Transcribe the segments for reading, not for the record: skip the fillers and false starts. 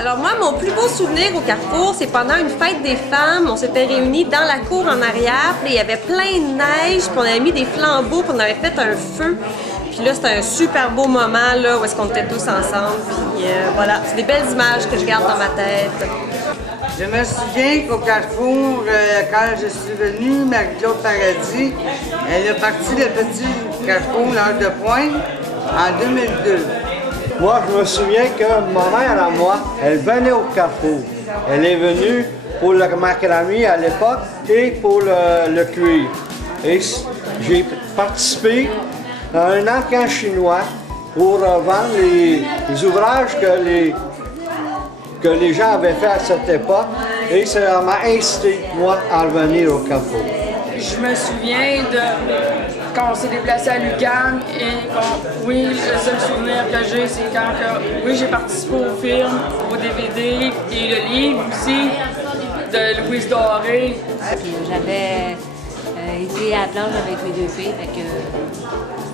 Alors moi, mon plus beau souvenir au Carrefour, c'est pendant une fête des femmes. On s'était réunis dans la cour en arrière, puis il y avait plein de neige, puis on avait mis des flambeaux, puis on avait fait un feu. Puis là, c'était un super beau moment là, où est-ce qu'on était tous ensemble. Puis voilà, c'est des belles images que je garde dans ma tête. Je me souviens qu'au Carrefour, quand je suis venue, Marie-Claude Paradis, elle a parti le petit Carrefour, l'heure de pointe, en 2002. Moi, je me souviens que ma mère à moi, elle venait au Carrefour. Elle est venue pour le macramé à l'époque et pour le cuir. Et j'ai participé à un encan chinois pour vendre les ouvrages que les gens avaient fait à cette époque. Et ça m'a incité, moi, à revenir au Carrefour. Je me souviens de quand on s'est déplacé à l'UQAM et oui, le seul souvenir que j'ai, c'est quand oui, j'ai participé au film, au DVD et le livre aussi de Louise Doré. J'avais été à la plage avec mes deux filles,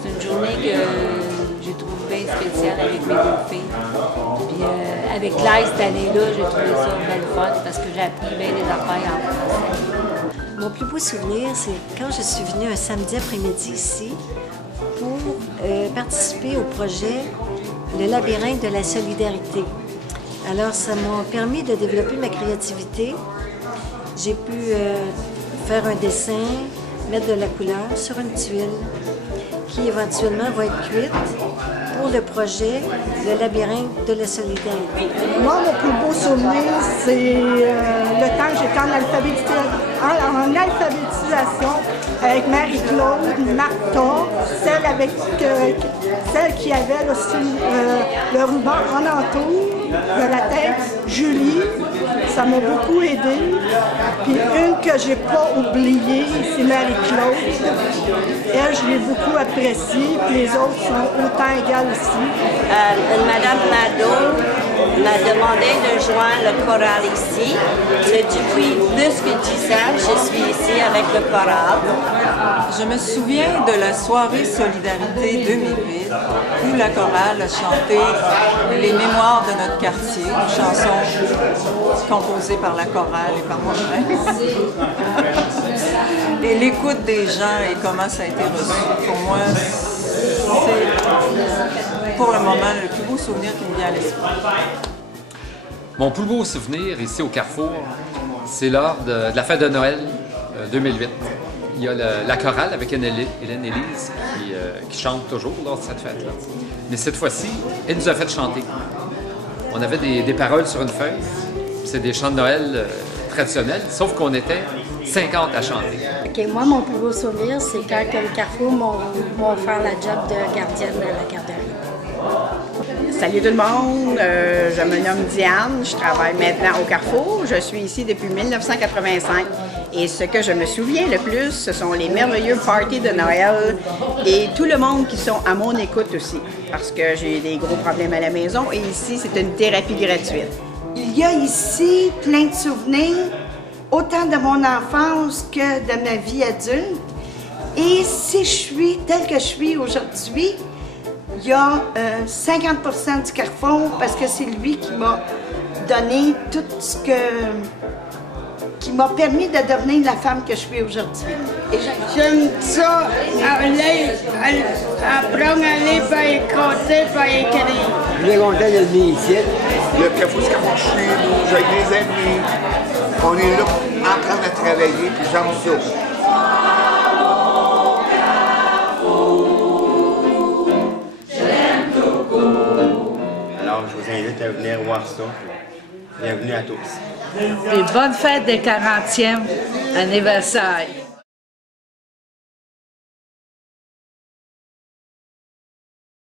c'est une journée que j'ai trouvée bien spéciale avec mes deux filles. Puis avec Claire cette année-là, j'ai trouvé ça belle fun parce que j'ai appris bien des affaires en français. Mon plus beau souvenir, c'est quand je suis venue un samedi après-midi ici pour participer au projet Le labyrinthe de la solidarité. Alors, ça m'a permis de développer ma créativité. J'ai pu faire un dessin, mettre de la couleur sur une tuile qui éventuellement va être cuite pour le projet Le labyrinthe de la solidarité. Moi, mon plus beau souvenir, c'est le temps que j'étais en alphabétisation avec Marie-Claude, Martha, celle qui avait le ruban en entour de la tête, Julie. Ça m'a beaucoup aidé. Puis une que j'ai pas oubliée, c'est Marie-Claude. Elle, je l'ai beaucoup appréciée, puis les autres sont autant égales aussi. Madame Nadeau m'a demandé de joindre le choral ici. Depuis plus que 10 ans, je suis ici avec le choral. Je me souviens de la soirée Solidarité 2008 où la chorale a chanté les mémoires de notre quartier, une chanson composée par la chorale et par moi-même. Et l'écoute des gens et comment ça a été reçu, pour moi, c'est pour le moment le plus beau souvenir qui me vient à l'esprit. Mon plus beau souvenir ici au Carrefour, c'est lors de la fête de Noël 2008. Il y a la chorale avec Hélène Élise qui chante toujours lors de cette fête-là. Mais cette fois-ci, elle nous a fait chanter. On avait des paroles sur une feuille. C'est des chants de Noël traditionnels, sauf qu'on était 50 à chanter. Okay, moi, mon plus beau souvenir, c'est quand le Carrefour m'a offert la job de gardienne de la garderie. Salut tout le monde, je me nomme Diane, je travaille maintenant au Carrefour. Je suis ici depuis 1985 et ce que je me souviens le plus, ce sont les merveilleux parties de Noël et tout le monde qui sont à mon écoute aussi parce que j'ai des gros problèmes à la maison et ici, c'est une thérapie gratuite. Il y a ici plein de souvenirs, autant de mon enfance que de ma vie adulte. Et si je suis telle que je suis aujourd'hui, il y a 50% du Carrefour parce que c'est lui qui m'a donné tout ce qui m'a permis de devenir la femme que je suis aujourd'hui. J'aime ça, apprendre à lire, par écouter, par écrire. Je suis content de venir ici. Le Carrefour se cache chez nous, j'ai des amis. On est là en train de travailler, puis j'aime ça. Alors, je vous invite à venir voir ça. Bienvenue à tous. Et bonne fête des 40e anniversaire.